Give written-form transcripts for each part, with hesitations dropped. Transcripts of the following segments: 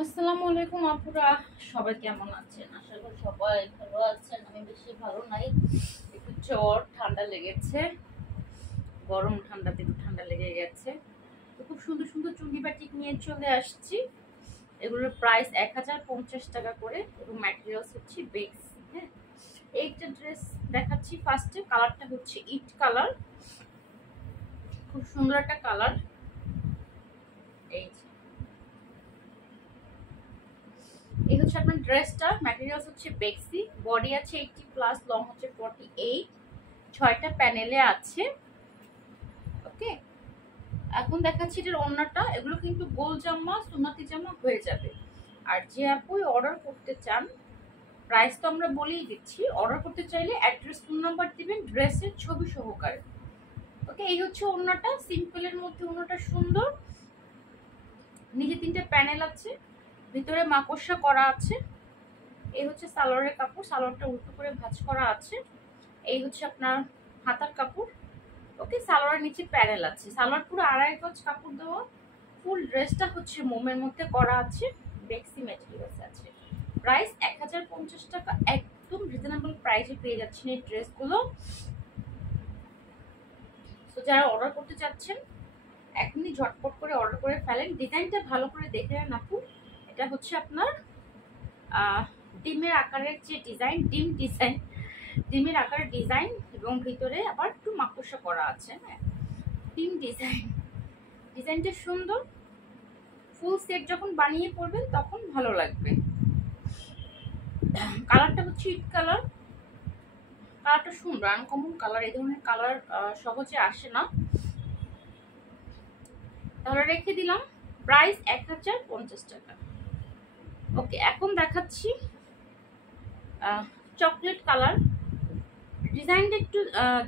আসসালামু আলাইকুম আপুরা, সবাই কেমন আছেন? আশা করি সবাই ভালো আছেন। আমি বেশি ভালো নাই, একটু জ্বর ঠান্ডা লেগেছে, গরম ঠান্ডাতে একটু ঠান্ডা লেগে গেছে। তো খুব সুন্দর সুন্দর চুড়ি বাটিক নিয়ে চলে আসছি। এগুলোর প্রাইস 1050 টাকা করে এবং ম্যাটেরিয়ালস হচ্ছে বেক্স। হ্যাঁ, এইটা ড্রেস দেখাচ্ছি। ফার্স্টে কালারটা হচ্ছে ইট কালার, খুব সুন্দর একটা কালার। এই এই হচ্ছে আপনার ড্রেসটা। ম্যাটেরিয়ালস হচ্ছে বেক্সি, বডি আছে 80+, লং হচ্ছে 48, 6টা প্যানেলে আছে। ওকে, এখন দেখাচ্ছি এটার ওড়নাটা। এগুলো কিন্তু গোল জামা, সুন্নতি জামা হয়ে যাবে। আর যে আপুই অর্ডার করতে চান, প্রাইস তো আমরা বলেই দিচ্ছি। অর্ডার করতে চাইলে অ্যাড্রেস, ফোন নাম্বার দিবেন, ড্রেসের ছবি সহকারে। ওকে, এই হচ্ছে ওড়নাটা। সিম্পলের মধ্যে ওড়নাটা সুন্দর, নিচে 3টে প্যানেল আছে, ভিতরে মাকড়সা করা আছে। এই হচ্ছে সালোয়ারের কাপড়, সালোয়ারটা উল্টো করে ভাঁজ করা আছে। এই হচ্ছে আপনার হাতার কাপড়। ওকে, সালোয়ারের নিচে প্যানেল আছে। সালোয়ার পুরো 2.5 গজ কাপড় দেওয়া। ফুল ড্রেসটা হচ্ছে মোমের মধ্যে করা আছে, বেক্সি ম্যাটেরিয়ালস আছে। প্রাইস 1050 টাকা, একদম রিজনেবল প্রাইসে পেয়ে যাচ্ছেন এই ড্রেসগুলো। তো যারা অর্ডার করতে চাচ্ছেন এখনই ঝটপট করে অর্ডার করে ফেলেন। ডিজাইনটা ভালো করে দেখে নেন আপু। এটা হচ্ছে আপনার ডিমের আকারের যে ডিজাইন, ডিমের আকারের ডিজাইন, এবং ভিতরে আবার একটু মাকড়সা করা আছে। হ্যাঁ, ডিম ডিজাইনটা সুন্দর। ফুল সেট যখন বানিয়ে পরবেন তখন ভালো লাগবে। কালারটা হচ্ছে ইট কালার। কালারটা সুন্দর, আনকমন কালার। এই ধরনের কালার সহজে আসে না। তাহলে রেখে দিলাম। প্রাইস 1050 টাকা। ওকে, এখন দেখাচ্ছি চকলেট কালার। ডিজাইনটা একটু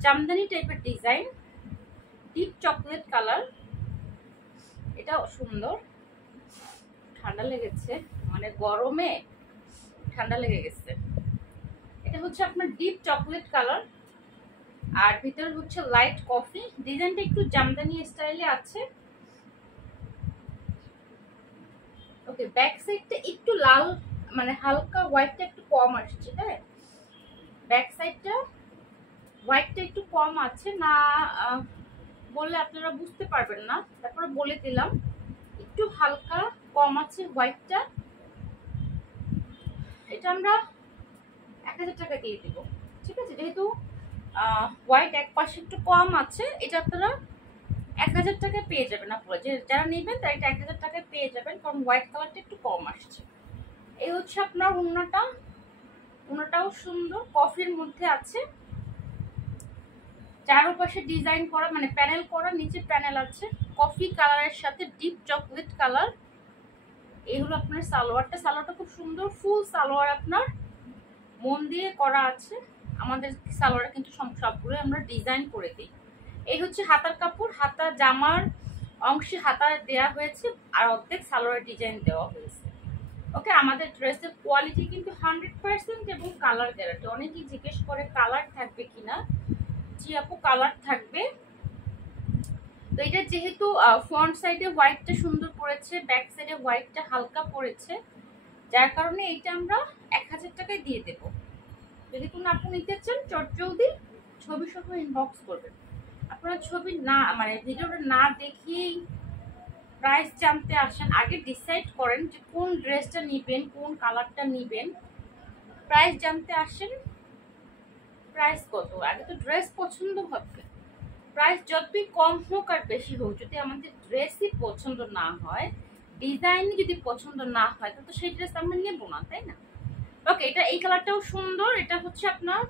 জামদানি টাইপের ডিজাইন, ডিপ চকলেট কালার। এটাও সুন্দর। ঠান্ডা লেগেছে, মানে গরমে ঠান্ডা লেগে গেছে। এটা হচ্ছে আপনার ডিপ চকলেট কালার, আর ভিতরে হচ্ছে লাইট কফি। ডিজাইনটা একটু জামদানি স্টাইলে আছে। ওকে, ব্যাক সাইডটা একটু লাল, মানে হালকা হোয়াইটটা একটু কম আসছে। হ্যাঁ, ব্যাক সাইডটা হোয়াইটটা একটু কম আছে না, বললে আপনারা বুঝতে পারবেন না, তারপরে বলে দিলাম। একটু হালকা কম আছে হোয়াইটটা। এটা আমরা 1000 টাকা দিয়ে দিব। ঠিক আছে, যেহেতু হোয়াইট এক পাশে একটু কম আছে, এটা আপনারা 1000 টাকায় পেয়ে যাবেন। আপনারা যারা নেবেন তারা এটা 1000 টাকায় পেয়ে যাবেন, কারণ হোয়াইট কালারটা একটু কম আসছে। এই হচ্ছে আপনার ওড়নাটাও সুন্দর, কফির মধ্যে আছে। চারপাশে ডিজাইন করা, মানে প্যানেল করা, নিচে প্যানেল আছে। কফি কালারের সাথে ডিপ চকলেট কালার। এই হলো আপনার সালোয়ারটা খুব সুন্দর। ফুল সালোয়ার আপনার মন দিয়ে করা আছে। আমাদের সালোয়ারে কিন্তু সবগুলো আমরা ডিজাইন করে দিই। এই হচ্ছে হাতার কাপড়। হাতা জামার অংশে হাতা দেওয়া হয়েছে, আর অর্ধেক সালোয়ার ডিজাইন দেওয়া হয়েছে। ওকে, আমাদের ড্রেসের কোয়ালিটি কিন্তু 100% এবং কালার গ্যারান্টি। অনেকেই জিজ্ঞেস করে কালার থাকবে কিনা। জি আপু, কালার থাকবে। তো এটা যেহেতু ফ্রন্ট সাইডে হোয়াইটটা সুন্দর পড়েছে, ব্যাক সাইডে হোয়াইটটা হালকা পড়েছে, যার কারণে এইটা আমরা 1000 টাকায় দিয়ে দেব। যদি কোনো আপু নিতে চান চটজলদি ছবি সহ ইনবক্স করবেন। আপনারা ছবি না, মানে ভিডিওটা না দেখিয়েই প্রাইস জানতে আসেন। আগে ডিসাইড করেন যে কোন ড্রেসটা নেবেন, কোন কালারটা নেবেন। প্রাইস জানতে আসেন, প্রাইস কত, আগে তো ড্রেস পছন্দ হবে। প্রাইস যতই কম হোক আর বেশি হোক, যদি আমাদের ড্রেসই পছন্দ না হয়, ডিজাইনই যদি পছন্দ না হয়, তো সেই ড্রেস আমরা নেবো না, তাই না? ওকে, এটা এই কালারটাও সুন্দর। এটা হচ্ছে আপনার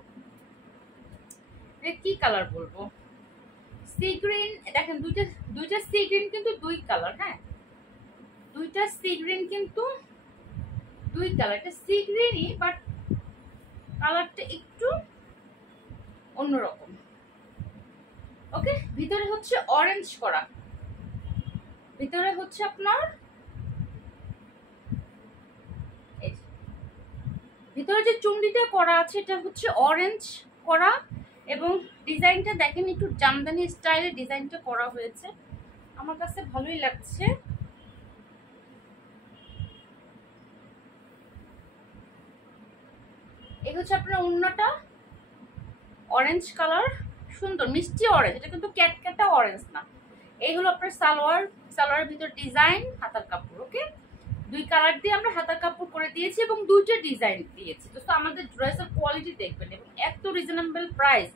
কি কালার বলবো, সি গ্রিন। দেখেন দুইটা সি গ্রিন কিন্তু দুই কালার। হ্যাঁ, দুইটা সি গ্রিন কিন্তু দুই কালার। এটা সি গ্রিনই, বাট কালারটা একটু অন্যরকম। ওকে, ভিতরে হচ্ছে অরেঞ্জ করা, ভিতরে হচ্ছে আপনার ভিতরে যে চুন্ডিটা করা আছে এটা হচ্ছে অরেঞ্জ করা, এবং ডিজাইনটা দেখেন একটু জামদানি স্টাইলে ডিজাইনটা করা হয়েছে। আমার কাছে ভালোই লাগছে। হচ্ছে আপনার ওড়নাটা অরেঞ্জ কালার, সুন্দর মিষ্টি অরেঞ্জ, এটা কিন্তু ক্যাটক্যাটা অরেঞ্জ না। এই হলো আপনার সালোয়ার, সালোয়ারের ভিতর ডিজাইন, হাতার কাপড়। ওকে, দুই কালার দিয়ে আমরা হাতার কাপড় করে দিয়েছি এবং দুইটা ডিজাইন দিয়েছি। তো আমাদের ড্রেসের কোয়ালিটি দেখবেন এবং এত রিজনেবল প্রাইস,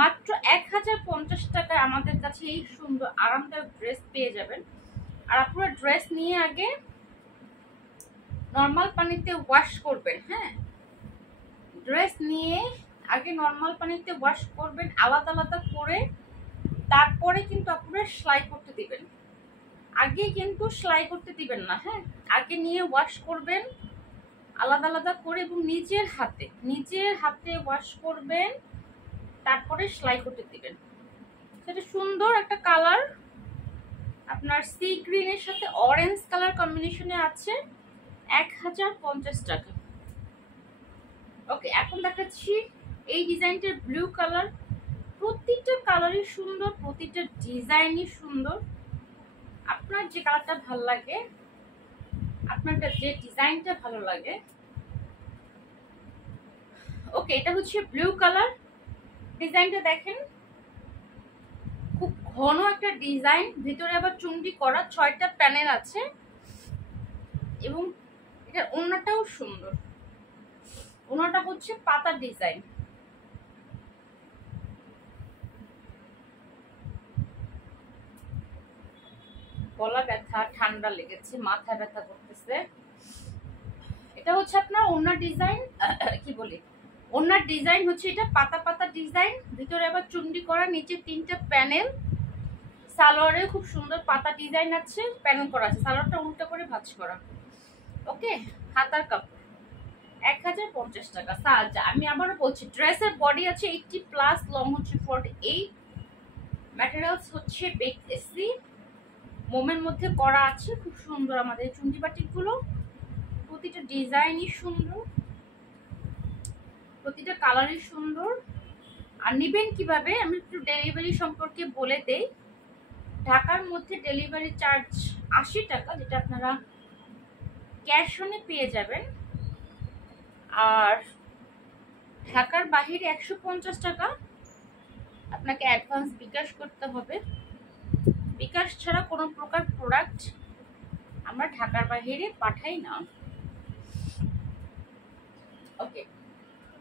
মাত্র 1050 টাকায় আমাদের কাছে এই সুন্দর আরামদায়ক ড্রেস পেয়ে যাবেন। আর আপনারা ড্রেস নিয়ে আগে নর্মাল পানিতে ওয়াশ করবেন। হ্যাঁ, ড্রেস নিয়ে আগে নর্মাল পানিতে ওয়াশ করবেন আলাদা আলাদা করে, তারপরে কিন্তু আপনারা সেলাই করতে দিবেন। আগে কিন্তু সেলাই করতে দিবেন না। হ্যাঁ, আগে নিয়ে ওয়াশ করবেন আলাদা আলাদা করে এবং নিজের হাতে ওয়াশ করবেন, তারপরে সেলাই করতে দিবেন। সেটা সুন্দর একটা কালার, আপনার সি গ্রিনের সাথে অরেঞ্জ কালার কম্বিনেশনে আছে, 1050 টাকা। ওকে, এখন দেখাচ্ছি এই ডিজাইনটার ব্লু কালার। প্রতিটা কালারই সুন্দর, প্রতিটা ডিজাইনই সুন্দর। আপনার যে কালারটা ভালো লাগে, আপনার যে ডিজাইনটা ভালো লাগে। ওকে, এটা হচ্ছে ব্লু কালার। ডিজাইনটা দেখেন, খুব ঘন একটা ডিজাইন, ভিতরে আবার চুন্ডি করা, 6টা প্যানেল আছে এবং এটার ওড়নাটাও সুন্দর। ওড়নাটা হচ্ছে পাতা ডিজাইন। গলা ব্যথা, ঠান্ডা লেগেছে, মাথা ব্যথা করতেছে। এটা হচ্ছে আপনার ওড়নার ডিজাইন, কি বলি, ওড়নার ডিজাইন হচ্ছে এটা পাতা পাতা ডিজাইন, ভিতরে আবার চুন্ডি করা, নিচে 3টা প্যানেল। সালোয়ারে খুব সুন্দর পাতা ডিজাইন আছে, প্যানেল করা আছে, সালোয়ারটা উল্টো করে ভাঁজ করা। ওকে, হাতার কাপড় 1050 টাকা। আমি আবারও বলছি, ড্রেসের বডি আছে 80+, লং হচ্ছে 48, ম্যাটেরিয়ালস হচ্ছে বেক এসি, মোমের মধ্যে করা আছে। খুব সুন্দর আমাদের চুন্ডি বাটিকগুলো, প্রতিটা ডিজাইনই সুন্দর, প্রতিটা কালারই সুন্দর। আর নেবেন কিভাবে আমি একটু ডেলিভারি সম্পর্কে বলে দেই। ঢাকার মধ্যে ডেলিভারি চার্জ 80 টাকা, যেটা আপনারা ক্যাশ অনে পেয়ে যাবেন। আর ঢাকার বাহিরে 150 টাকা আপনাকে অ্যাডভান্স বিকাশ করতে হবে। বিকাশ ছাড়া কোনো প্রকার প্রোডাক্ট আমরা ঢাকার বাহিরে পাঠাই না। ওকে,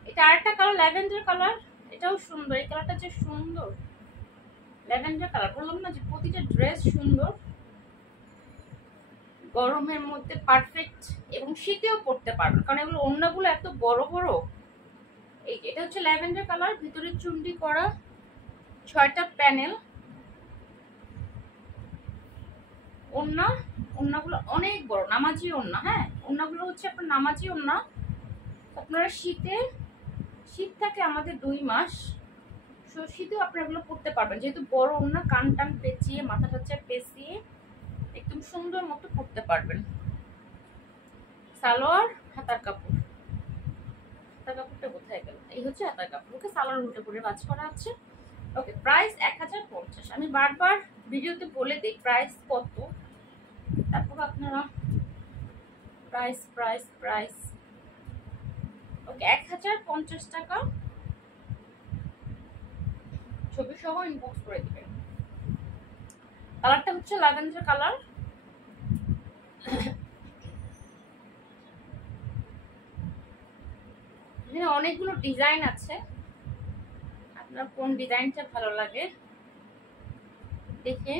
এটা আরেকটা কালার, ল্যাভেন্ডার কালার। এটাও সুন্দর, এই কালারটা যে সুন্দর, ল্যাভেন্ডার কালার। বললাম না যে প্রতিটা ড্রেস সুন্দর, গরমের মধ্যে পারফেক্ট এবং শীতেও পরতে পারবেন, কারণ এগুলো ওড়নাগুলো এত বড় বড়। এটা হচ্ছে ল্যাভেন্ডার কালার, ভিতরে চুন্ডি করা, 6টা প্যানেল। ওড়নাগুলো অনেক বড়, নামাজি ওড়না। হ্যাঁ, ওড়নাগুলো হচ্ছে আপনার নামাজি ওড়না। আপনারা শীত থাকে আমাদের 2 মাস, শীতেও আপনারা এগুলো পরতে পারবেন, যেহেতু বড় ওড়না, কান টান পেঁচিয়ে, মাথা টাচা পেঁচিয়ে একদম সুন্দর মতো পরতে পারবেন। সালোয়ার, হাতার কাপড়, হাতার কাপড়টা কোথায় গেল, এই হচ্ছে হাতার কাপড়। ওকে, সালোয়ার উল্টো করে ভাঁজ করা আছে। ওকে, প্রাইস 1050। আমি বারবার ভিডিওতে বলে দিই প্রাইস কত, তারপর আপনারা প্রাইস প্রাইস প্রাইস। ওকে, 1050 টাকা, ছবি সহ ইনবক্স করে দিবেন। কালারটা হচ্ছে ল্যাভেন্ডার কালার। এখানে অনেকগুলো ডিজাইন আছে, আপনার কোন ডিজাইনটা ভালো লাগে দেখে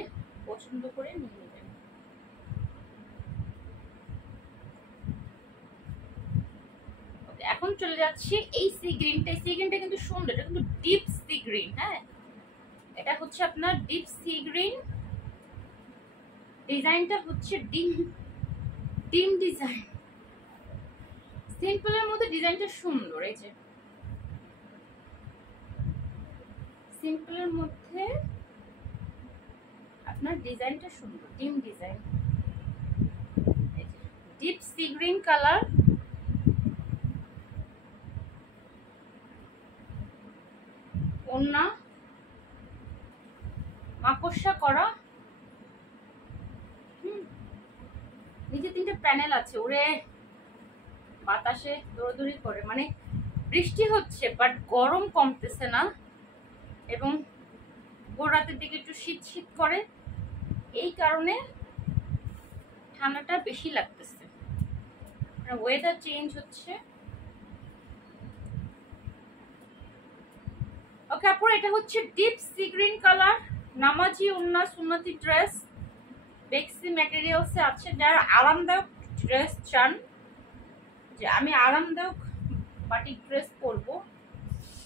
পছন্দ করে নিয়ে নেবেন। এখন চলে যাচ্ছি এই সি গ্রিনটা। সি গ্রিনটা কিন্তু সুন্দর, এটা কিন্তু ডিপ সি গ্রিন। হ্যাঁ, এটা হচ্ছে আপনার ডিপ সি গ্রিন, ডিজাইনটা হচ্ছে ডিম ডিজাইন, সিম্পলের মধ্যে ডিজাইনটা সুন্দর। এই যে সিম্পলের মধ্যে আপনার ডিজাইনটা সুন্দর, ডিম design, deep sea green colour. ওড়না মাকড়সা করা, নিচে 3টে প্যানেল আছে, ওরে বাতাসে দৌড়দৌড়ি করে, মানে বৃষ্টি হচ্ছে বাট গরম কমতেছে না, এবং ভোর রাতের দিকে একটু শীত শীত করে, এই কারণে ঠান্ডাটা বেশি লাগতেছে, ওয়েদার চেঞ্জ হচ্ছে। ওকে আপুর, এটা হচ্ছে ডিপ সি গ্রিন কালার, নামাজি ওন্না সুন্নতি ড্রেস, বেক্সি ম্যাটেরিয়ালসে আছে। যারা আরামদায়ক ড্রেস চান, যে আমি আরামদায়ক বাটিক ড্রেস পরবো,